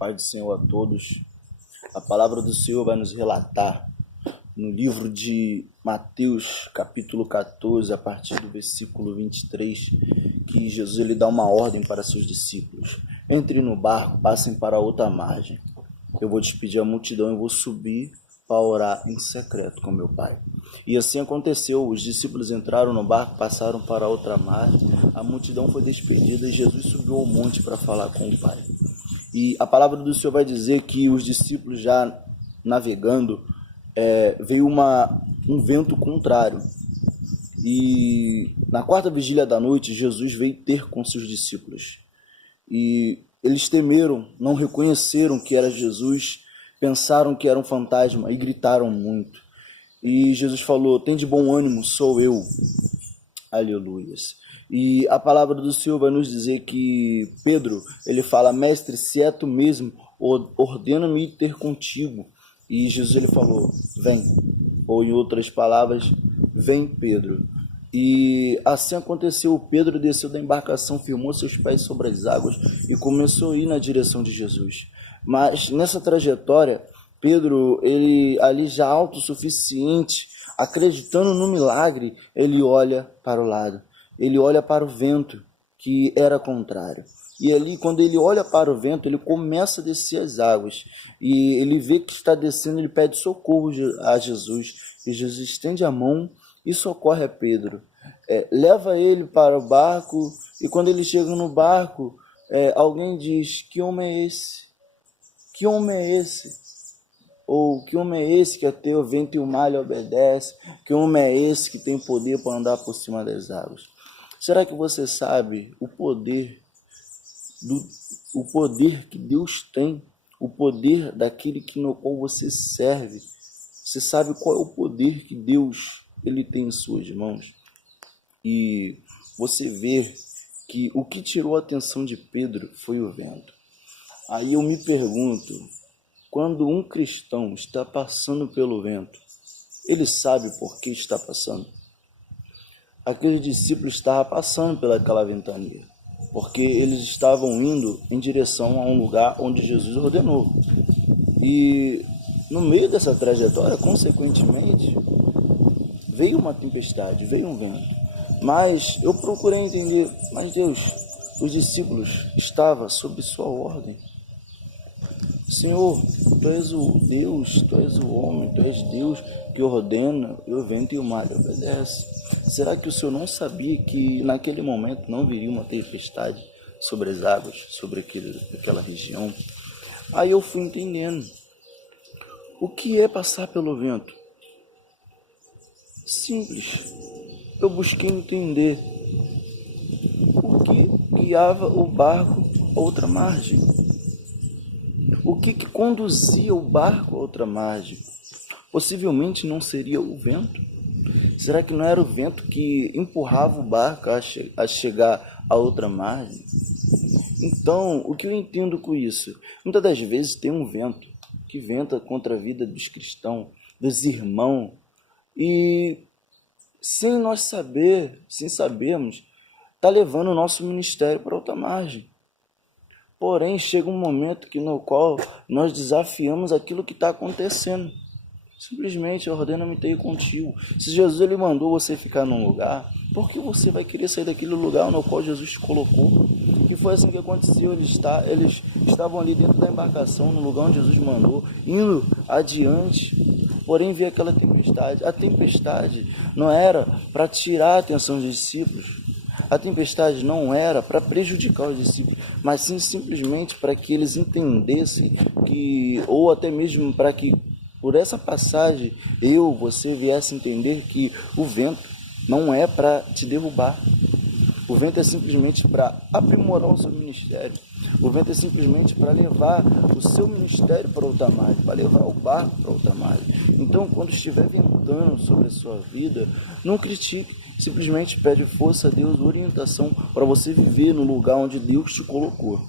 Paz do Senhor a todos. A palavra do Senhor vai nos relatar no livro de Mateus, capítulo 14, a partir do versículo 23, que Jesus ele dá uma ordem para seus discípulos. Entrem no barco, passem para outra margem. Eu vou despedir a multidão e vou subir para orar em secreto com meu Pai. E assim aconteceu, os discípulos entraram no barco, passaram para outra margem, a multidão foi despedida e Jesus subiu ao monte para falar com o Pai. E a palavra do Senhor vai dizer que os discípulos já navegando, veio um vento contrário. E na quarta vigília da noite, Jesus veio ter com seus discípulos. E eles temeram, não reconheceram que era Jesus, pensaram que era um fantasma e gritaram muito. E Jesus falou: "Tende bom ânimo, sou eu." Aleluias. E a palavra do Senhor vai nos dizer que Pedro, ele fala: "Mestre, se é tu mesmo, ordena-me ir ter contigo." E Jesus ele falou: "Vem." Ou em outras palavras, "Vem, Pedro." E assim aconteceu. Pedro desceu da embarcação, firmou seus pés sobre as águas e começou a ir na direção de Jesus. Mas nessa trajetória, Pedro, ele ali já autossuficiente, acreditando no milagre, ele olha para o lado. Ele olha para o vento, que era contrário. E ali, quando ele olha para o vento, ele começa a descer as águas. E ele vê que está descendo, ele pede socorro a Jesus. E Jesus estende a mão e socorre a Pedro. Leva ele para o barco. E quando ele chega no barco, alguém diz: "Que homem é esse? Que homem é esse?" Ou "Que homem é esse que até o vento e o mar lhe obedece? Que homem é esse que tem poder para andar por cima das águas?" Será que você sabe o poder que Deus tem? O poder daquele no qual você serve? Você sabe qual é o poder que Deus ele tem em suas mãos? E você vê que o que tirou a atenção de Pedro foi o vento. Aí eu me pergunto, quando um cristão está passando pelo vento, ele sabe por que está passando? Aqueles discípulos estavam passando pelaquela ventania, porque eles estavam indo em direção a um lugar onde Jesus ordenou. E no meio dessa trajetória, consequentemente, veio uma tempestade, veio um vento. Mas eu procurei entender, mas Deus, os discípulos estavam sob sua ordem. Senhor, tu és o Deus, tu és o homem, tu és Deus que ordena, e o vento e o mar lhe obedecem. Será que o Senhor não sabia que naquele momento não viria uma tempestade sobre as águas, sobre aquela região? Aí eu fui entendendo. O que é passar pelo vento? Simples. Eu busquei entender o que guiava o barco a outra margem. O que conduzia o barco a outra margem? Possivelmente não seria o vento? Será que não era o vento que empurrava o barco a chegar a outra margem? Então, o que eu entendo com isso? Muitas das vezes tem um vento que venta contra a vida dos cristãos, dos irmãos, e sem nós sabermos, está levando o nosso ministério para outra margem. Porém, chega um momento no qual nós desafiamos aquilo que está acontecendo. Simplesmente ordena-me ter contigo. Se Jesus ele mandou você ficar num lugar, por que você vai querer sair daquele lugar no qual Jesus te colocou? Que foi assim que aconteceu. Eles estavam ali dentro da embarcação, no lugar onde Jesus mandou, indo adiante. Porém, veio aquela tempestade. A tempestade não era para tirar a atenção dos discípulos. A tempestade não era para prejudicar os discípulos, mas sim simplesmente para que eles entendessem ou até mesmo para que por essa passagem você viesse entender que o vento não é para te derrubar. O vento é simplesmente para aprimorar o seu ministério. O vento é simplesmente para levar o seu ministério para outra margem, para levar o barco para outra margem. Então, quando estiver ventando sobre a sua vida, não critique, simplesmente pede força a Deus, orientação para você viver no lugar onde Deus te colocou.